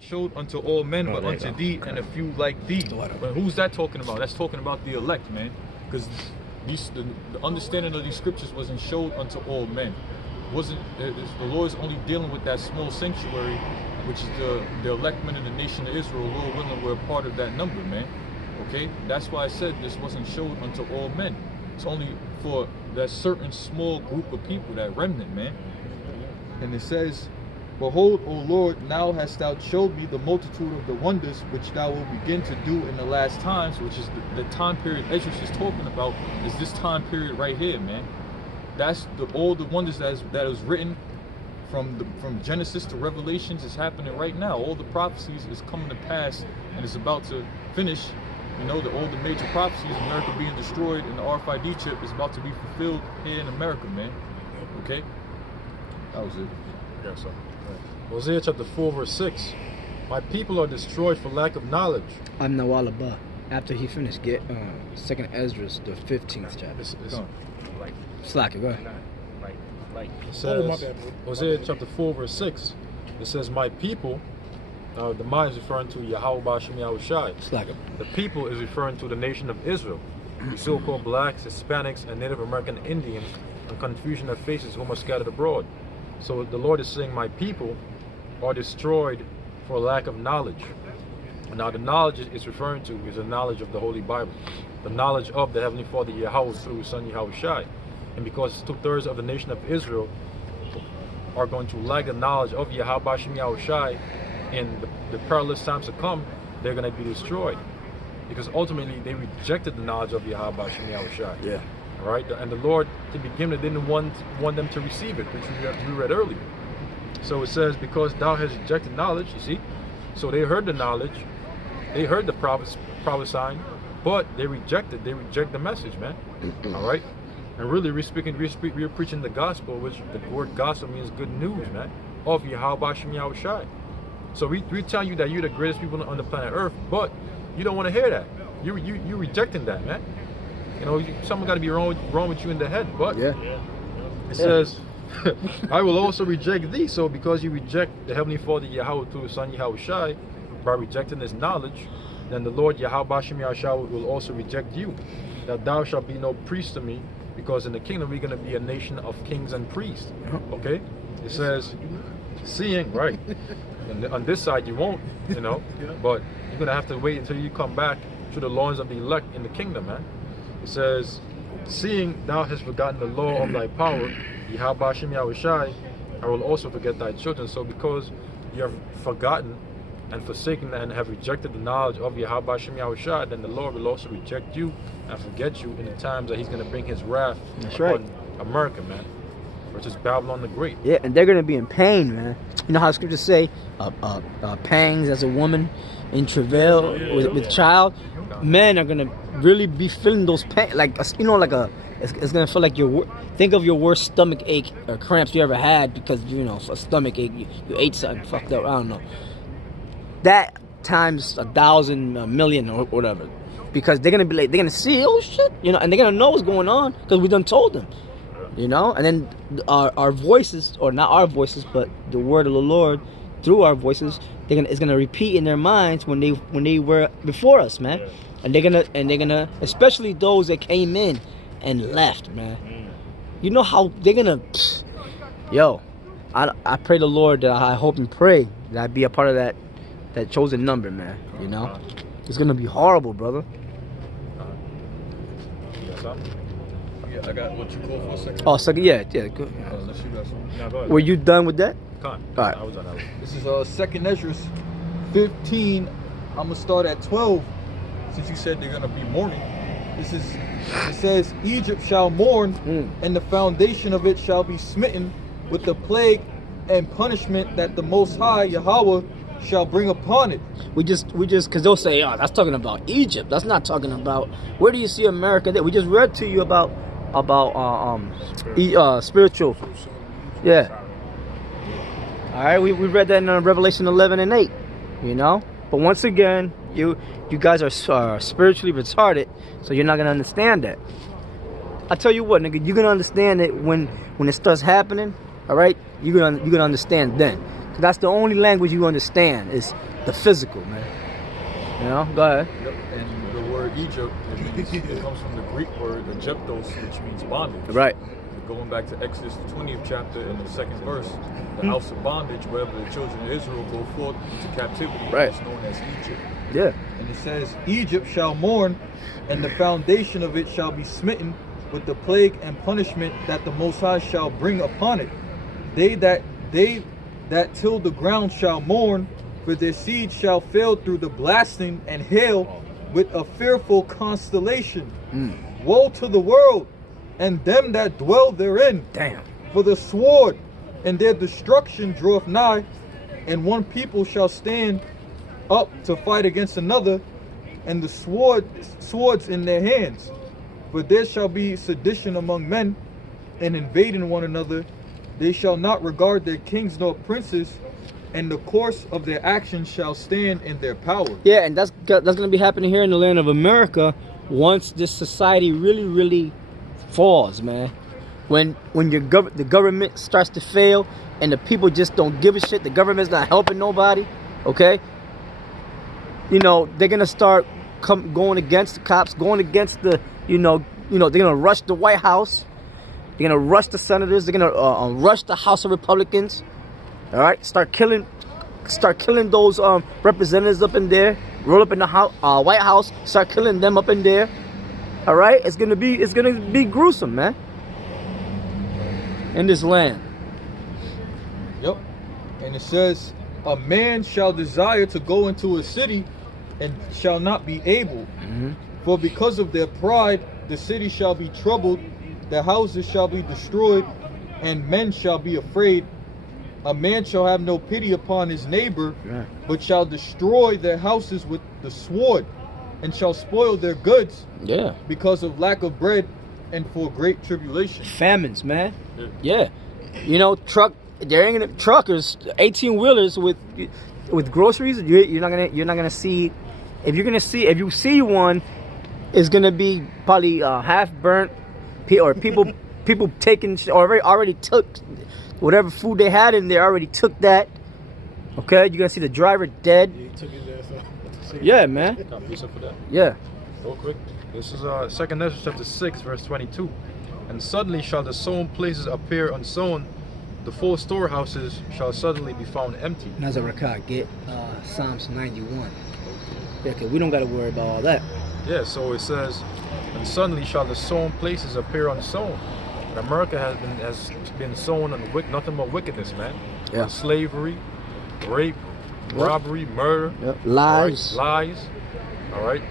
Showed unto all men, but unto thee and a few like thee. But who's that talking about? That's talking about the elect, man. Because the understanding of these scriptures wasn't showed unto all men. The Lord is only dealing with that small sanctuary, which is the elect men of the nation of Israel. Lord willing, we're a part of that number, man. Okay, that's why I said this wasn't showed unto all men. It's only for that certain small group of people, that remnant, man. And it says, behold, O Lord, now hast thou showed me the multitude of the wonders which thou wilt begin to do in the last times, which is the time period Esdras is talking about, is this time period right here, man. That's all the wonders that is written from Genesis to Revelations is happening right now. All the prophecies is coming to pass and it's about to finish. You know, all the major prophecies, America being destroyed and the RFID chip is about to be fulfilled here in America, man. Okay? That was it. Yes, sir. Hosea chapter 4 verse 6. My people are destroyed for lack of knowledge. I'm Nawalaba. After he finished, get 2nd Esdras, the 15th chapter. Slack it, go ahead. It says, Hosea chapter 4 verse 6. It says, my people, the mind is referring to Yahweh Ba'Shem Yahushai. Slack it. The people is referring to the nation of Israel. The so-called blacks, Hispanics, and Native American Indians, and confusion of faces whom are scattered abroad. So the Lord is saying, my people are destroyed for lack of knowledge. Now the knowledge it's referring to is the knowledge of the Holy Bible, the knowledge of the Heavenly Father Yahweh through His Son Yahushai. And because 2/3 of the nation of Israel are going to lack the knowledge of Yahweh Ba'Shem Yahushai in the perilous times to come, they're going to be destroyed. Because ultimately they rejected the knowledge of Yahweh Ba'Shem Yahushai. Yeah. All right, and the Lord to begin with didn't want them to receive it, which we read earlier. So it says, because thou hast rejected knowledge, you see. So they heard the knowledge, they heard the prophesying, but they reject the message, man. All right, and really we're preaching the gospel, which the word gospel means good news, man, of Yahweh Ba'Shem Yahushai. So we tell you that you're the greatest people on the planet Earth, but you don't want to hear that. You rejecting that, man. You know, something got to be wrong with you in the head, but yeah. It says, I will also reject thee. So because you reject the Heavenly Father Yahweh through His Son Yahushai, by rejecting His knowledge, then the Lord Yahweh Ba'Shem Yahushai will also reject you. That thou shalt be no priest to me, because in the kingdom we're going to be a nation of kings and priests. Okay? It says, seeing, right, and on this side you won't, you know, but you're going to have to wait until you come back to the loins of the elect in the kingdom, man. It says, seeing thou hast forgotten the law of thy power, Yahweh Ba'Shem Yahushai, I will also forget thy children. So because you have forgotten and forsaken and have rejected the knowledge of Yahweh Ba'Shem Yahushai, then the Lord will also reject you and forget you in the times that He's going to bring His wrath upon America, man, which is Babylon the Great. Yeah, and they're going to be in pain, man. You know how scriptures say, pangs as a woman in travail with child? Men are going to really be feeling those pain, like, you know, it's going to feel like think of your worst stomach ache or cramps you ever had because, you know, for a stomach ache, you ate something fucked up, I don't know. That times 1,000, 1,000,000 or whatever. Because they're going to be like, they're going to see, oh shit, you know, and they're going to know what's going on because we done told them, you know. And then our voices, or not our voices, but the word of the Lord through our voices, it's gonna repeat in their minds when they were before us, man. And they're gonna, especially those that came in and left, man. You know how they're gonna, yo. I pray the Lord that I hope and pray that I be a part of that chosen number, man. You know, it's gonna be horrible, brother. Yeah, I got what you called for a second. Oh, second, yeah, good. Unless you got something. Now, go ahead. Were you done with that? All right. I was done. This is 2nd Esdras 15. I'm gonna start at 12. Since you said they're gonna be mourning, it says, Egypt shall mourn, and the foundation of it shall be smitten with the plague and punishment that the Most High Yahweh shall bring upon it. We just, because they'll say, oh, that's talking about Egypt. That's not talking about, where do you see America there? We just read to you about spiritual. Yeah. All right, we read that in Revelation 11 and 8, you know. But once again, you guys are spiritually retarded, so you're not gonna understand that. I tell you what, nigga, you're gonna understand it when it starts happening. All right, you're gonna understand then. that's the only language you understand is the physical, man. You know, go ahead. Yep. And the word Egypt, it comes from the Greek word Egyptos, which means bondage. Right. Going back to Exodus, the 20th chapter, in the 2nd verse, the house of bondage, wherever the children of Israel go forth into captivity, Right. is known as Egypt. Yeah. And it says, Egypt shall mourn, and the foundation of it shall be smitten with the plague and punishment that the Most High shall bring upon it. They that till the ground shall mourn, for their seed shall fail through the blasting and hail with a fearful constellation. Woe to the world and them that dwell therein. Damn. For the sword and their destruction draweth nigh, and one people shall stand up to fight against another, and the swords in their hands. For there shall be sedition among men, and invading one another. They shall not regard their kings nor princes, and the course of their actions shall stand in their power. Yeah, and that's gonna be happening here in the land of America once this society really falls, man. When the government starts to fail and the people just don't give a shit, the government's not helping nobody. Okay, you know they're gonna start going against the cops, going against the you know they're gonna rush the White House, they're gonna rush the senators, they're gonna rush the House of Republicans. All right, start killing those representatives up in there. Roll up in the White House, start killing them up in there. All right, it's gonna be gruesome, man. In this land. Yep. And it says, a man shall desire to go into a city and shall not be able. For because of their pride, the city shall be troubled, the houses shall be destroyed, and men shall be afraid. A man shall have no pity upon his neighbor, but shall destroy their houses with the sword, and shall spoil their goods, because of lack of bread and for great tribulation. Famines, man. Yeah. You know, truckers, 18-wheelers with groceries. You're not gonna see. If you see one, it's gonna be probably half burnt, or people taking or already took whatever food they had in there. Already took that. Okay, you're gonna see the driver dead. Yeah, he took his ass off. Yeah, man. For that. Yeah. Real quick. This is 2nd Ezra chapter 6, verse 22. And suddenly shall the sown places appear unsown, the full storehouses shall suddenly be found empty. Nazarakat, get Psalms 91. Yeah, cause we don't gotta worry about all that. Yeah, so it says, and suddenly shall the sown places appear unsown. And America has been sown on nothing but wickedness, man. Yeah. Slavery, rape, robbery, murder, lies. Lies. All right.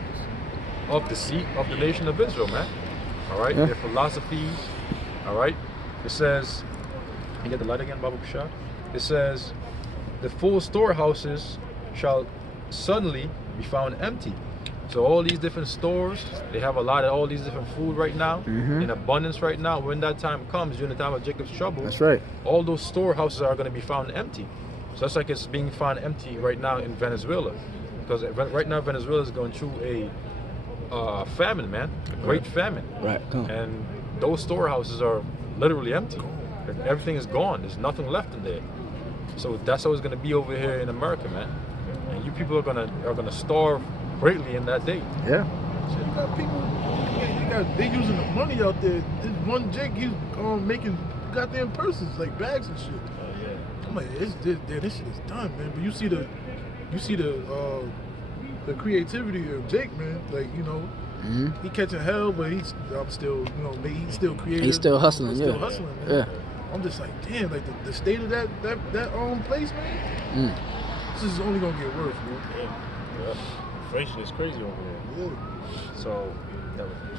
Of the seat of the nation of Israel, man. All right. Their philosophies. All right. It says, you get the light again, Babu Shah? It says, the full storehouses shall suddenly be found empty. So all these different stores, they have a lot of all these different food right now, in abundance right now. When that time comes, during the time of Jacob's trouble, that's right. All those storehouses are going to be found empty. So that's like it's being found empty right now in Venezuela, because right now Venezuela is going through a famine, man, a great famine. Right. And those storehouses are literally empty. Everything is gone. There's nothing left in there. So that's how it's going to be over here in America, man. And you people are gonna starve greatly in that day. Yeah. You got people, they using the money out there. This one Jake, he's making goddamn purses, like bags and shit. I'm like, this shit is done, man. But you see the creativity of Jake, man. Like, you know, he catching hell, but he's still creative. He's still hustling. He's still hustling, man. Yeah. I'm just like, damn, like the state of that place, man. This is only gonna get worse, man. Yeah. Inflation is crazy over there. Yeah. So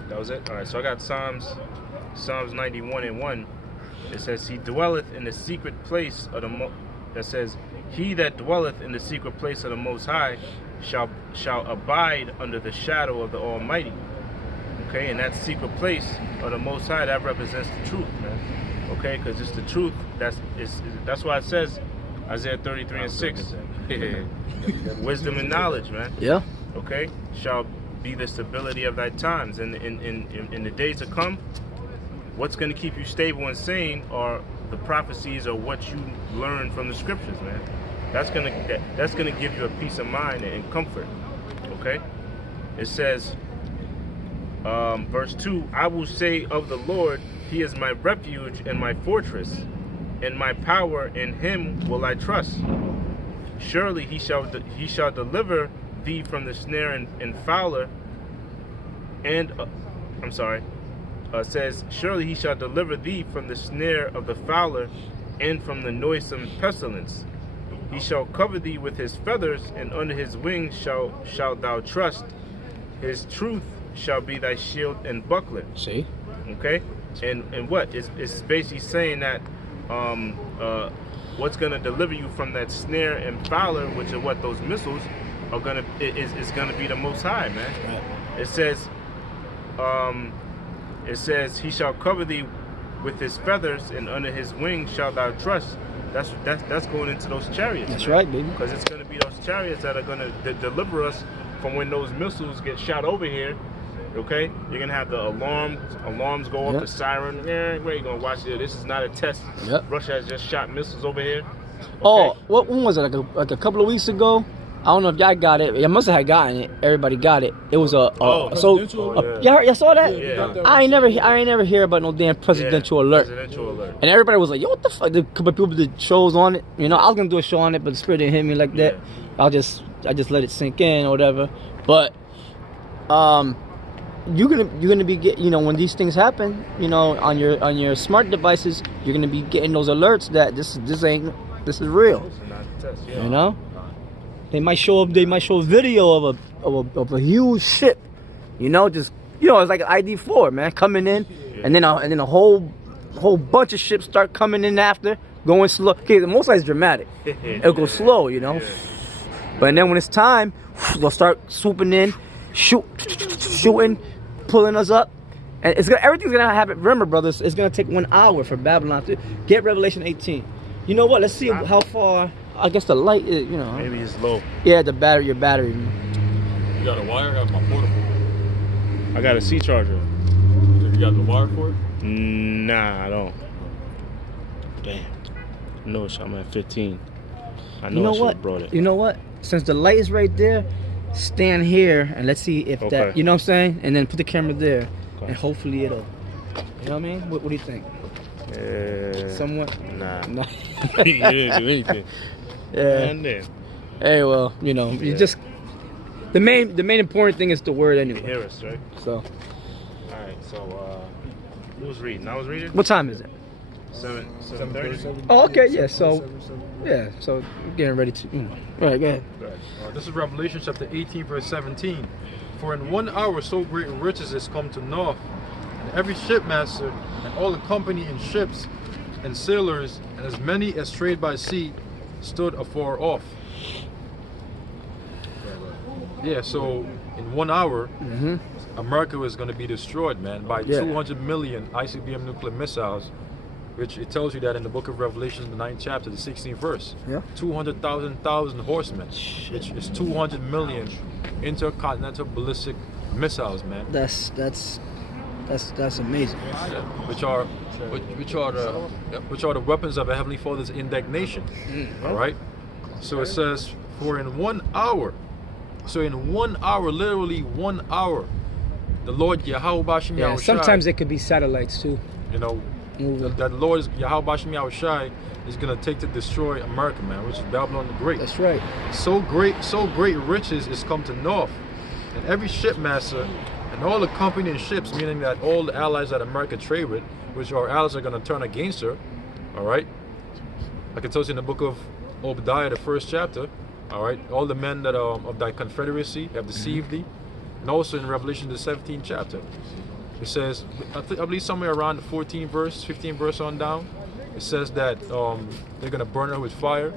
that was it. All right. So I got Psalms 91:1. It says, "He dwelleth in the secret place of the that says, he that dwelleth in the secret place of the Most High shall abide under the shadow of the Almighty." Okay, and that secret place of the Most High, that represents the truth, man. Okay, because it's the truth. That's why it says Isaiah 33:6. Wisdom and knowledge, man. Yeah. Okay, shall be the stability of thy times. And in the days to come, what's going to keep you stable and sane are the prophecies or what you learn from the scriptures, man. That's gonna give you a peace of mind and comfort. Okay? It says, verse 2, I will say of the Lord, he is my refuge and my fortress, and my power, in him will I trust. Surely he shall deliver thee from the snare and fowler, and says, surely he shall deliver thee from the snare of the fowler and from the noisome pestilence. He shall cover thee with his feathers, and under his wings shalt thou trust. His truth shall be thy shield and buckler. See? Okay? And what? It's basically saying that what's gonna deliver you from that snare and fowler, which are what those missiles are gonna is gonna be the Most High, man. Right. It says he shall cover thee with his feathers, and under his wings shalt thou trust. That's going into those chariots. That's man. right, baby. Because it's going to be those chariots that are going to deliver us from when those missiles get shot over here. Okay, you're gonna have the alarms go off, Yep. the siren. Where you gonna watch it? This is not a test. Yep. Russia has just shot missiles over here. Okay? Oh, when was it? Like a couple of weeks ago? I don't know if y'all got it. I must have had gotten it. Everybody got it. It was y'all saw that? Yeah. I ain't never hear about no damn presidential alert. Presidential alert. And everybody was like, "Yo, what the fuck?" A couple of people did shows on it. You know, I was gonna do a show on it, but the spirit didn't hit me like that. Yeah. I just let it sink in or whatever. But you're gonna be when these things happen, on your smart devices, you're gonna be getting those alerts that this is real. This is not a test. Yeah. You know, they might show a video of a huge ship. It's like an ID4, man, coming in, and then a whole bunch of ships start coming in after, going slow. Okay, the most is dramatic. It'll go slow, Yeah. But then when it's time, they'll start swooping in, shooting, pulling us up, and everything's gonna happen. Remember, brothers, it's gonna take 1 hour for Babylon to get Revelation 18. You know what? Let's see how far. I guess the light is, Maybe it's low. Yeah, your battery. You got a wire? I got my portable. I got a C charger. You got the wire for it? Nah, I don't. Damn. No, I'm at 15. I know, You know I should what? have brought it. You know what? Since the light is right there, stand here and let's see if that. Okay. You know what I'm saying? And then put the camera there, Okay. and hopefully it'll. You know what I mean? What do you think? Somewhat. Nah. Nah. You didn't do anything. Yeah. And then Hey, well, you Yeah. just the main important thing is the word you anyway. hear us, right? So, All right. So who was reading? I was reading. what time is it? 7:30. Oh, okay, yeah. So, yeah. So, getting ready to. All right, go ahead. This is Revelation chapter 18, verse 17. For in 1 hour so great riches is come to North, and every shipmaster and all the company in ships and sailors, and as many as trade by sea, stood afar off. Yeah, so in 1 hour, Mm-hmm. America is going to be destroyed, man, by Yeah. 200 million ICBM nuclear missiles, which it tells you that in the book of Revelation, the 9th chapter, the 16th verse. Yeah. 200,000 horsemen, which is 200 million intercontinental ballistic missiles, man. That's amazing. Yeah, which are the weapons of the Heavenly Father's indignation. All right. So it says, for in 1 hour. So in 1 hour, literally 1 hour, the Lord Yahweh Bashem Yeah. Yahushai, Sometimes it could be satellites too. Moving. that Lord Yahweh Bashem Yahushai is gonna take to destroy America, man, which is Babylon the Great. That's right. So great riches is come to North, and every shipmaster and all the company and ships, meaning that all the allies that America trade with, which our allies are going to turn against her. All right, like it tells you in the book of Obadiah, the 1st chapter. All right, all the men that are of thy confederacy have deceived thee, and also in Revelation the 17th chapter, it says, I believe somewhere around the 14th verse, 15th verse on down, it says that they're going to burn her with fire.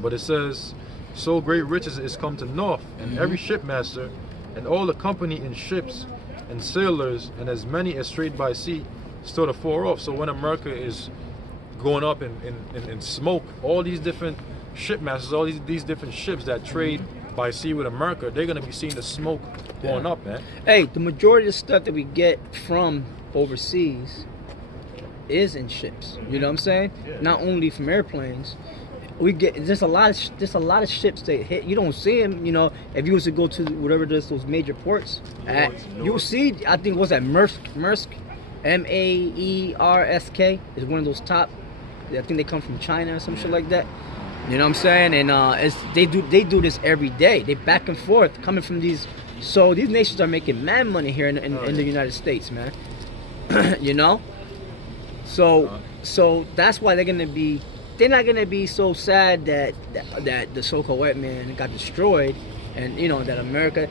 But it says, so great riches is come to North, and every shipmaster and all the company in ships and sailors, and as many as trade by sea, stood afar off. So when America is going up in smoke, all these different shipmasters, all these different ships that trade by sea with America, they're going to be seeing the smoke going up, man. Hey, the majority of the stuff that we get from overseas is in ships. You know what I'm saying? Yeah. Not only from airplanes. We get there's a lot of ships that hit. You don't see them. You know, if you was to go to whatever those major ports, you'll see. I think what's that Maersk, Maersk is one of those top. I think they come from China or some shit like that. You know what I'm saying? And they do this every day. They back and forth coming from these. So these nations are making mad money here in the United States, man. You know. So that's why they're not gonna be so sad that the so-called white man got destroyed, and you know that America,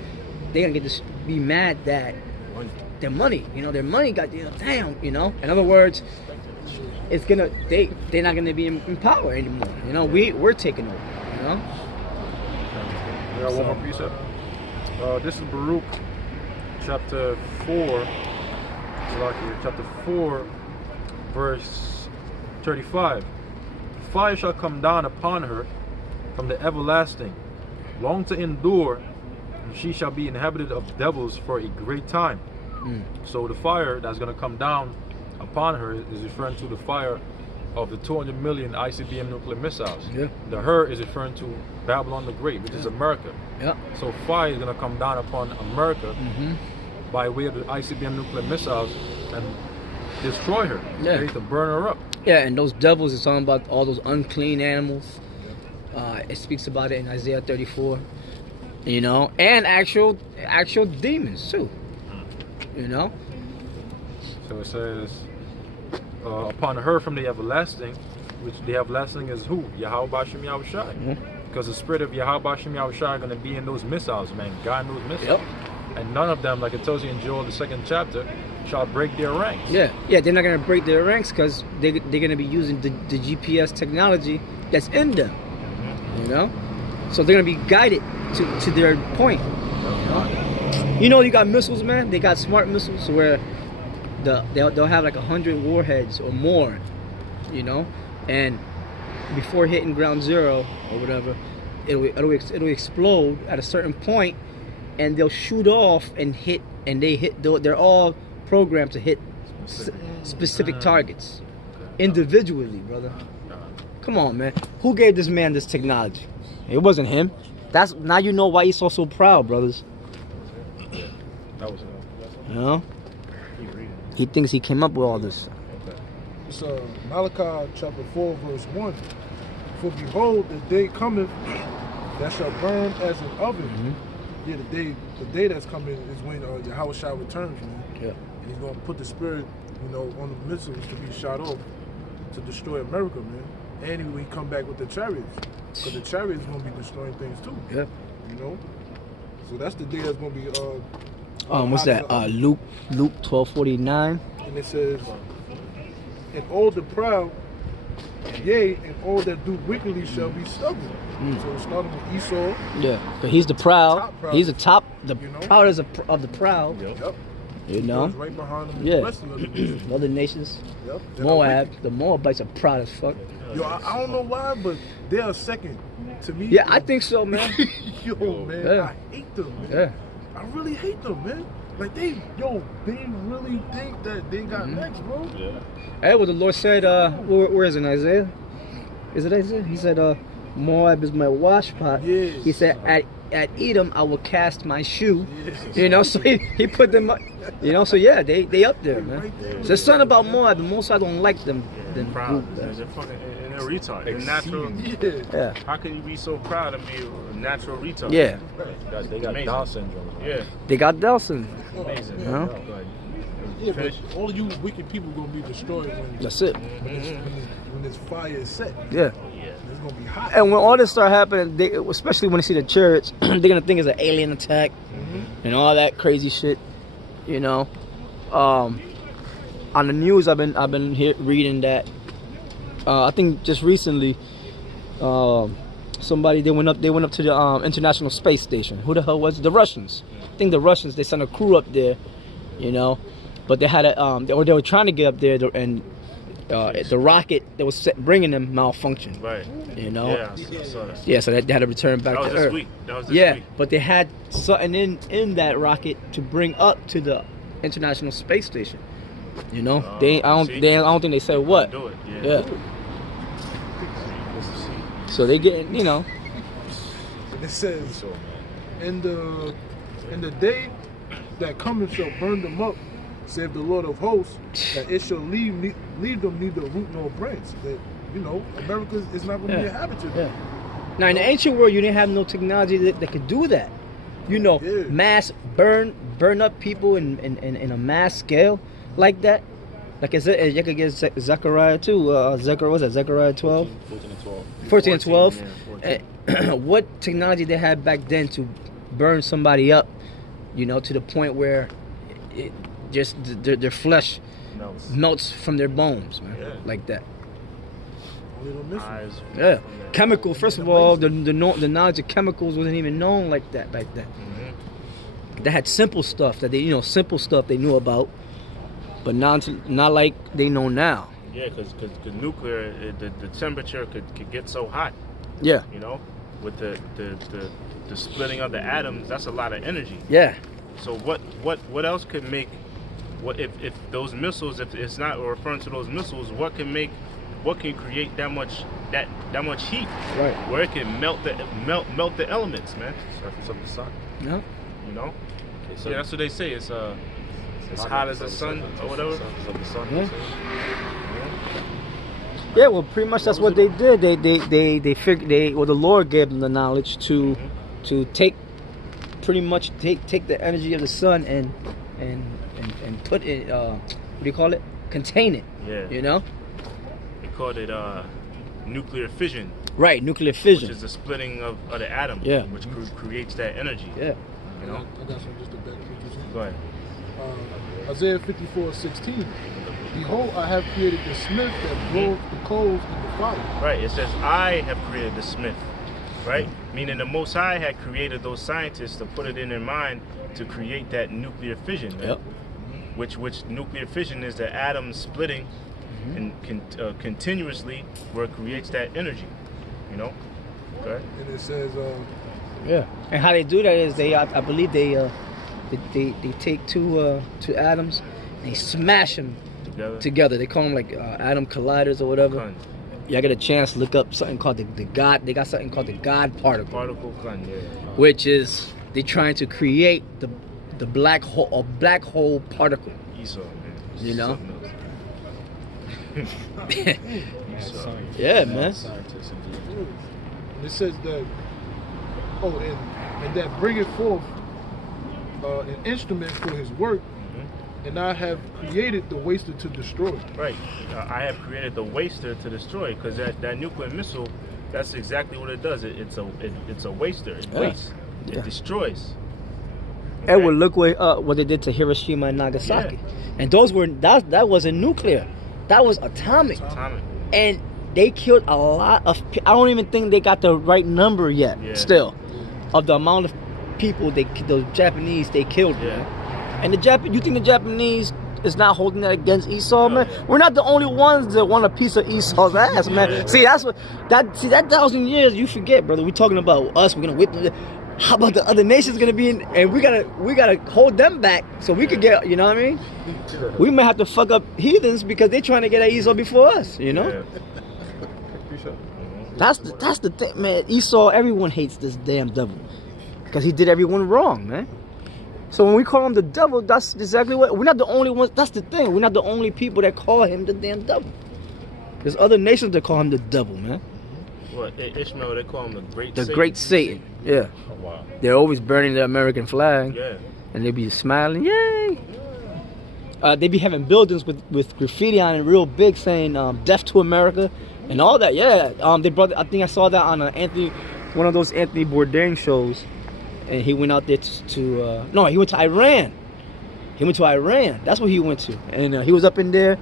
they're gonna get to be mad that their money got damn, you know. In other words, it's gonna they're not gonna be in power anymore. You know, we're taking over. You know. We got one more precept. This is Baruch, chapter 4. Chapter 4, verse 35. Fire shall come down upon her from the everlasting, long to endure, and she shall be inhabited of devils for a great time. So the fire that's going to come down upon her is referring to the fire of the 200 million ICBM nuclear missiles. Yeah. The her is referring to Babylon the Great, which is America. Yeah. So fire is going to come down upon America by way of the ICBM nuclear missiles and destroy her. Yeah. Ready to burn her up. Yeah, and those devils is talking about all those unclean animals. It speaks about it in Isaiah 34. You know, and actual demons too. You know. So it says, upon her from the everlasting, which the everlasting is who? Yahweh Bashem Yahushai. Because the spirit of Yahweh Bashem Yahushai are going to be in those missiles, man. God in those missiles. Yep. And none of them, like it tells you in Joel, the 2nd chapter, shall break their ranks. Yeah, they're not gonna break their ranks because they're gonna be using the GPS technology that's in them. You know, so they're gonna be guided to their point. You know, you got missiles, man. They got smart missiles where they'll have like 100 warheads or more. You know, and before hitting ground zero or whatever, it'll explode at a certain point, and they'll shoot off and hit. And they're all programmed to hit specific targets individually, brother. Come on, man. Who gave this man this technology? It wasn't him. That's now you know why he's so proud, brothers. That was You know? He thinks he came up with all this. It's Malachi chapter 4, verse 1. For behold, the day cometh that shall burn as an oven. Yeah, the day that's coming is when Yahweh Shai returns, man. Yeah. And he's gonna put the spirit, you know, on the missiles to be shot off to destroy America, man. And he will come back with the chariots, because the chariots gonna be destroying things too. Yeah. You know. So that's the day that's gonna be. What's that? Luke 12:49. And it says, and all the proud, yea, and all that do wickedly shall be stubble. So it's starting with Esau. Yeah, but he's the proud. Top proud. He's the top. The You know? proudest of the proud. Yep. You know. Goes right behind them. Yeah. The rest of the nations. Other nations. Yep. They're Moab. The Moabites are proud as fuck. Yo, I don't know why, but they are second to me. Yeah, I think so, man. Yo, man, Yeah. I hate them, man. Yeah. I really hate them, man. Like they really think that they got next, bro. Yeah. Hey, what the Lord said, where is it, in Isaiah? Is it Isaiah? He said, Moab is my wash pot. Yes. He said, at Edom I will cast my shoe. Yes. You know, so he put them up. You know, so yeah, they up there, man. Right there. So it's something about Moab, the most I don't like them. Than Proud. group, man. They're fucking and they're retard. They're natural. Yeah. Yeah. How can you be so proud of me, a natural retard? Yeah. They got Amazing. Down syndrome. Yeah. They got Delson. Amazing. You know? Yeah, but all you wicked people gonna be destroyed when That's it. when this fire is set. Yeah. It's gonna be hot. And when all this start happening, especially when they see the chariots, they're gonna think it's an alien attack and all that crazy shit. You know, on the news, I've been reading that. I think just recently, somebody they went up to the International Space Station. Who the hell was it? The Russians? I think the Russians, they sent a crew up there. You know, but they had they were trying to get up there, and the rocket that was bringing them malfunctioned. Right. You know. Yeah. I saw that. Yeah, so they had to return back That was to this Earth. week. That was this Yeah, week. but they had something in that rocket to bring up to the International Space Station. You know, I don't think they said what. Do it. Yeah. So they getting, you know. It says, in the day that cometh shall burn them up, saith the Lord of hosts, that it shall leave them neither root nor branch. That, you know, America is not going to be inhabited. Yeah. Now, in the ancient world, you didn't have no technology that could do that. You know, mass burn up people in a mass scale like that. Like I said, you could get Zechariah too. Zechariah, was that Zechariah 12? 14 and 12. Yeah, 14. What technology they had back then to burn somebody up, you know, to the point where it just their flesh melts from their bones, man, like that. Eyes. Yeah, chemical. First of all, the knowledge of chemicals wasn't even known like that back then. They had simple stuff that they knew about, but not like they know now. Yeah, because nuclear, the temperature could get so hot. Yeah. You know, with the splitting of the atoms, that's a lot of energy. Yeah. So what else could make, what if those missiles, if it's not referring to those missiles, what can create that much heat? Right. Where it can melt the elements, man. Surface of the sun. Yeah. You know? Okay, so Yeah, that's what they say. It's hot as the sun or whatever. Surface of the sun. Yeah. Yeah, well, pretty much that's what they did. They figured the Lord gave them the knowledge to take the energy of the sun and put it what do you call it? Contain it. Yeah. You know? They called it nuclear fission. Right, nuclear fission. Which is the splitting of the atom. Yeah. Which creates that energy. Yeah. You know? I got some just to back what you said. Go ahead. Isaiah 54:16. Behold, I have created the smith that blows the coals in the fire. Right, it says, I have created the smith, right? Meaning the Most High had created those scientists to put it in their mind to create that nuclear fission. Yep. Which nuclear fission is the atom splitting and continuously where it creates that energy, you know? Okay. And it says, Yeah. And how they do that is I believe they take two atoms, they smash them together. They call them like atom colliders or whatever. Kun. Y'all get a chance to look up something called the God. They got something called the God particle, Kun, yeah. which is they're trying to create the black hole particle. Esau, man. You know? Esau. Yeah, man. and it says that, and that bringeth forth an instrument for his work, and I have created the waster to destroy. Right. I have created the waster to destroy, because that nuclear missile, that's exactly what it does. It's a waster. It wastes. Yeah. It destroys. And well, look what they did to Hiroshima and Nagasaki. Yeah. And those were that wasn't nuclear. That was atomic. Atomic. And they killed a lot of I don't even think they got the right number yet still of the amount of people the Japanese they killed. Yeah. And you think the Japanese is not holding that against Esau, man? Yeah. We're not the only ones that want a piece of Esau's ass, man. Yeah. See, that 1,000 years you forget, brother. We're talking about us. We're gonna whip them. How about the other nations gonna be in? And we gotta hold them back so we could get. You know what I mean? We might have to fuck up heathens because they're trying to get at Esau before us. You know? Yeah. That's the thing, man. Esau, everyone hates this damn devil because he did everyone wrong, man. So when we call him the devil, that's exactly what. We're not the only ones. That's the thing. We're not the only people that call him the damn devil. There's other nations that call him the devil, man. What, Ishmael, they call him the Great The Satan. Great Satan. Yeah. Oh, wow. They're always burning the American flag. Yeah. And they be smiling, yay. They be having buildings with graffiti on it real big saying death to America and all that. Yeah. They brought. I think I saw that on one of those Anthony Bourdain shows. And he went out there no, he went to Iran. He went to Iran. That's what he went to. And he was up in there,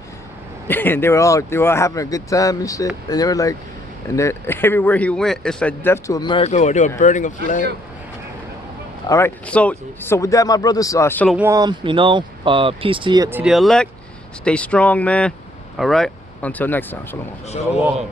and they were all having a good time and shit. And they were like, and everywhere he went, it said "Death to America," or they were burning a flag. All right. So with that, my brothers, shalom. You know, peace to the elect. Stay strong, man. All right. Until next time, shalom. Shalom.